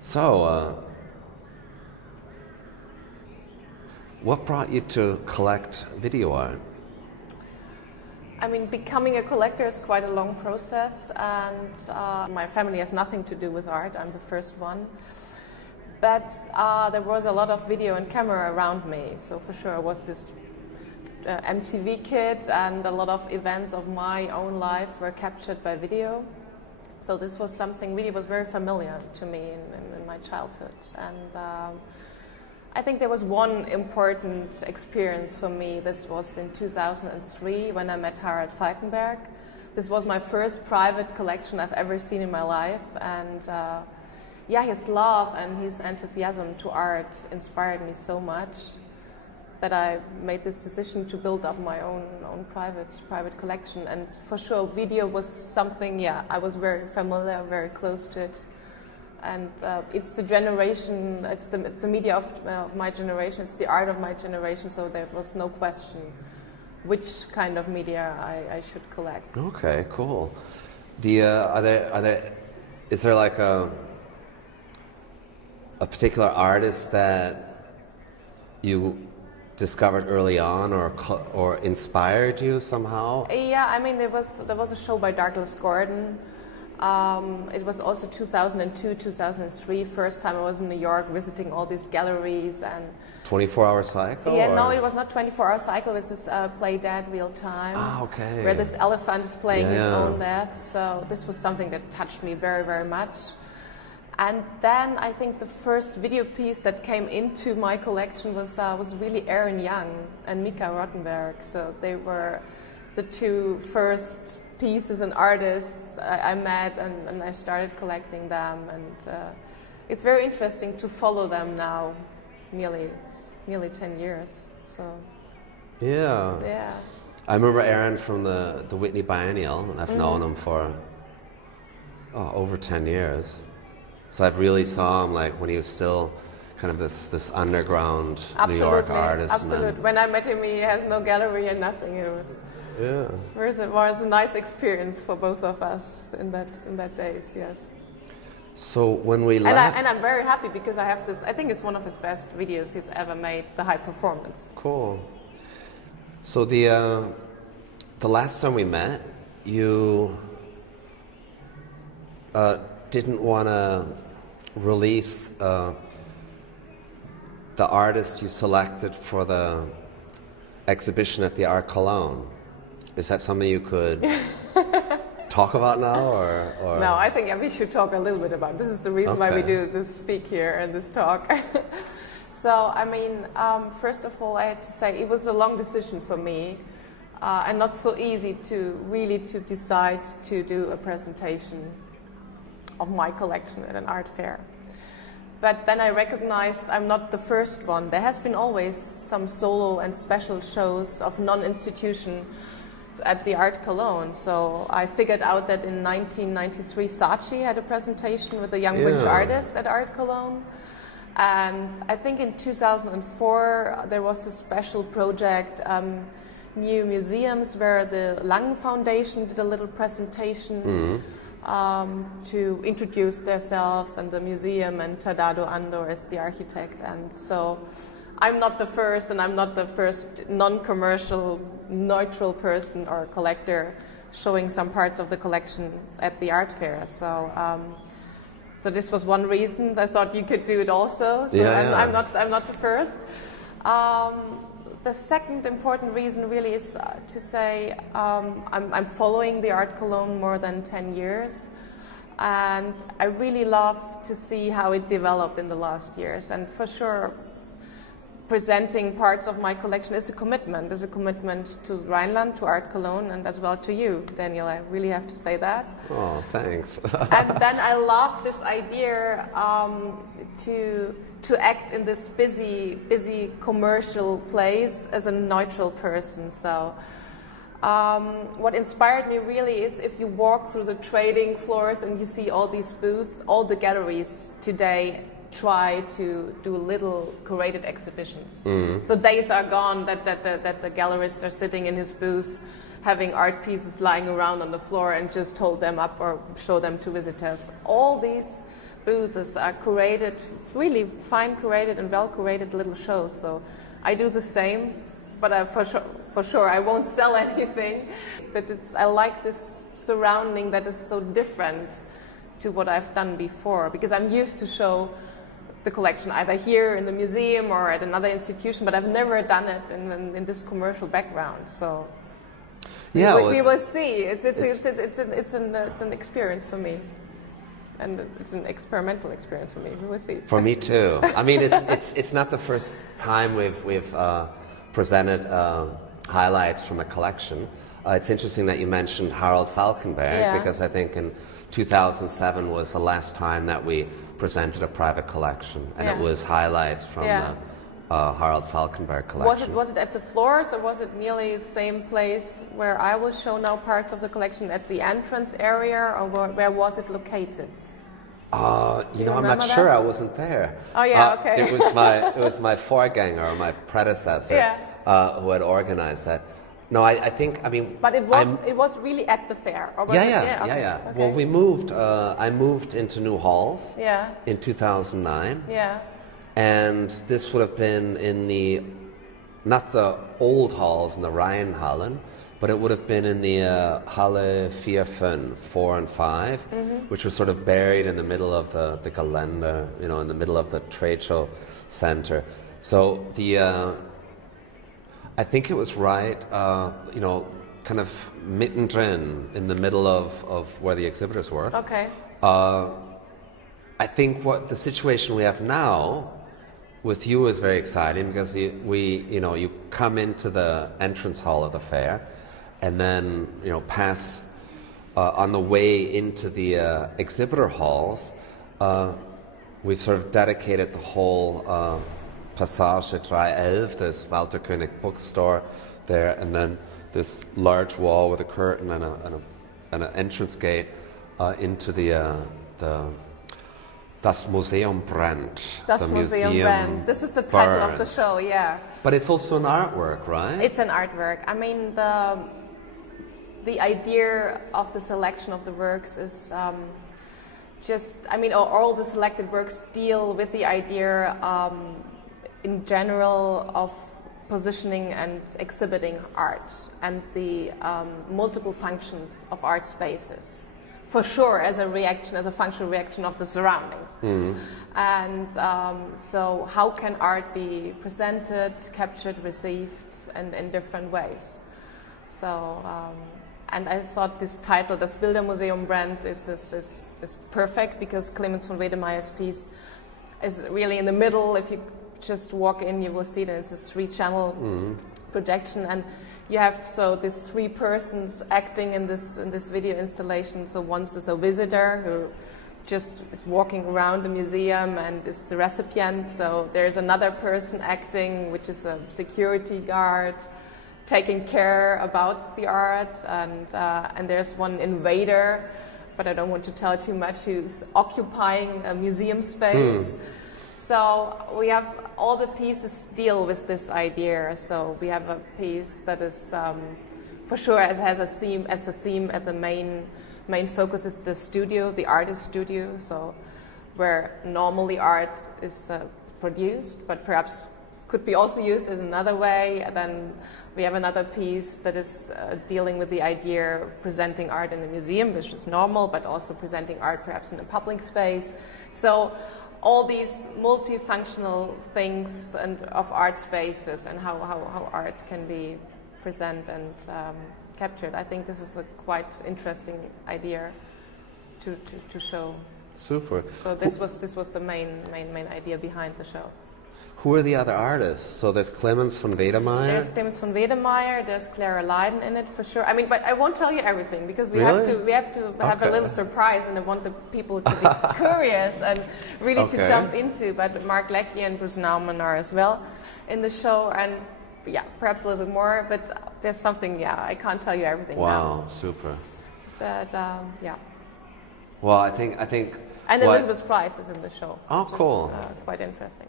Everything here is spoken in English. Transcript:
So, what brought you to collect video art? I mean, becoming a collector is quite a long process, and my family has nothing to do with art. I'm the first one. But there was a lot of video and camera around me, so for sure I was this MTV kid, and a lot of events of my own life were captured by video. So this was something really was very familiar to me in my childhood. And I think there was one important experience for me. This was in 2003 when I met Harold Falconer. This was my first private collection I've ever seen in my life, and yeah, his love and his enthusiasm to art inspired me so much that I made this decision to build up my own private collection. And for sure, video was something, yeah, I was very familiar, very close to it. And it's the generation, it's the media of my generation, it's the art of my generation, so there was no question which kind of media I should collect. Okay, cool. Is there like a particular artist that you discovered early on or inspired you somehow? Yeah, I mean there was a show by Douglas Gordon. It was also 2002, 2003, first time I was in New York visiting all these galleries. And 24-hour cycle? Yeah, or? no, it was not 24-hour cycle, it was this play dead real time. Ah, okay. Where this elephant is playing his own death. So this was something that touched me very, very much. And then I think the first video piece that came into my collection was really Aaron Young and Mika Rottenberg. So they were the two first pieces and artists I met, and I started collecting them. And it's very interesting to follow them now, nearly 10 years. So yeah. I remember Aaron from the Whitney Biennial, and I've known him for over 10 years. So I really saw him like when he was still kind of this underground New York artist. Absolutely. When I met him, he has no gallery and nothing. It was a nice experience for both of us in that days. Yes. So when we and I'm very happy because I have this. I think it's one of his best videos he's ever made. The high performance. Cool. So the last time we met, you didn't want to release the artists you selected for the exhibition at the Art Cologne. Is that something you could talk about now, or? No, I think we should talk a little bit about it. This is the reason why we do this speak here and this talk. So, I mean, first of all, I had to say it was a long decision for me, and not so easy to decide to do a presentation of my collection at an art fair. But then I recognized I'm not the first one. There has been always some solo and special shows of non-institution at the Art Cologne. So I figured out that in 1993 Saatchi had a presentation with a young British artist at Art Cologne. And I think in 2004 there was a special project, New Museums, where the Lange Foundation did a little presentation to introduce themselves and the museum, and Tadado Andor as the architect. And so I'm not the first, and I'm not the first non-commercial, neutral person or collector showing some parts of the collection at the art fair. So so this was one reason. I thought you could do it also. So I'm not the first. The second important reason really is to say I'm following the Art Cologne more than 10 years, and I really love to see how it developed in the last years. And for sure, presenting parts of my collection is a commitment. It's a commitment to Rhineland, to Art Cologne, and as well to you, Daniel. I really have to say that. Oh, thanks. And then I love this idea to act in this busy commercial place as a neutral person. So what inspired me really is if you walk through the trading floors and you see all these booths, all the galleries today try to do little curated exhibitions. So days are gone that the gallerists are sitting in his booth having art pieces lying around on the floor and just hold them up or show them to visitors. All these booths are curated, really fine curated and well curated little shows. So I do the same, but for sure I won't sell anything. But I like this surrounding that is so different to what I've done before, because I'm used to show the collection either here in the museum or at another institution, but I've never done it in this commercial background. So yeah, we will see. It's an experience for me, and it's an experimental experience for me. We will see. For me too. I mean, it's not the first time we've presented highlights from a collection. It's interesting that you mentioned Harold Falconer, because I think in 2007 was the last time that we presented a private collection, and it was highlights from the Harold Falconer collection. Was it at the floors, or was it nearly the same place where I will show now parts of the collection, at the entrance area, or where was it located? You know, I'm not sure. I wasn't there. Oh yeah, okay. It was my foreganger, my predecessor, who had organized that. No, I think, I mean... But it was really at the fair? Or was yeah. Okay. Well, we moved, I moved into new halls in 2009. Yeah. And this would have been in the, not the old halls in the Rheinhallen, but it would have been in the Halle 4 and 5, which was sort of buried in the middle of the Gelände, you know, in the middle of the trade show center. So I think it was right, you know, kind of mittendrin in the middle of where the exhibitors were. Okay. I think what the situation we have now with you is very exciting, because you come into the entrance hall of the fair, and then pass on the way into the exhibitor halls. We've sort of dedicated the whole Passage 311, this Walter Koenig bookstore there, and then this large wall with a curtain and an entrance gate into Das Museum Brennt. Das Museum Brennt. This is the title of the show, yeah. But it's also an artwork, right? It's an artwork. I mean, the idea of the selection of the works is all the selected works deal with the idea in general of positioning and exhibiting art and the multiple functions of art spaces. For sure, as a functional reaction of the surroundings. And so how can art be presented, captured, received, and in different ways? So, and I thought this title, Das Bildermuseum Brennt, is perfect, because Clemens von Wedemeyer's piece is really in the middle. If you just walk in, you will see that it's a 3-channel projection, and you have these 3 persons acting in this video installation. So one is a visitor who just is walking around the museum and is the recipient. So there's another person acting, which is a security guard, taking care about the art, and there's one invader, but I don't want to tell too much, who's occupying a museum space. So we have all the pieces deal with this idea. So we have a piece that is, for sure, has a theme. As a theme, at the main focus is the studio, the artist studio. So where normally art is produced, but perhaps could be also used in another way. And then we have another piece that is dealing with the idea of presenting art in a museum, which is normal, but also presenting art perhaps in a public space. So all these multifunctional things and of art spaces, and how art can be presented and captured. I think this is a quite interesting idea to show. Super. So this was the main idea behind the show. Who are the other artists? So there's Clemens von Wedemeyer. There's Clemens von Wedemeyer. There's Klara Lidén in it, for sure. I mean, but I won't tell you everything, because we have to have a little surprise, and I want the people to be curious and really to jump into. But Mark Leckey and Bruce Nauman are as well in the show, and perhaps a little bit more. But there's something. I can't tell you everything now. Wow, super. But Well, I think. And Elizabeth Price is in the show. Oh, cool. Quite interesting.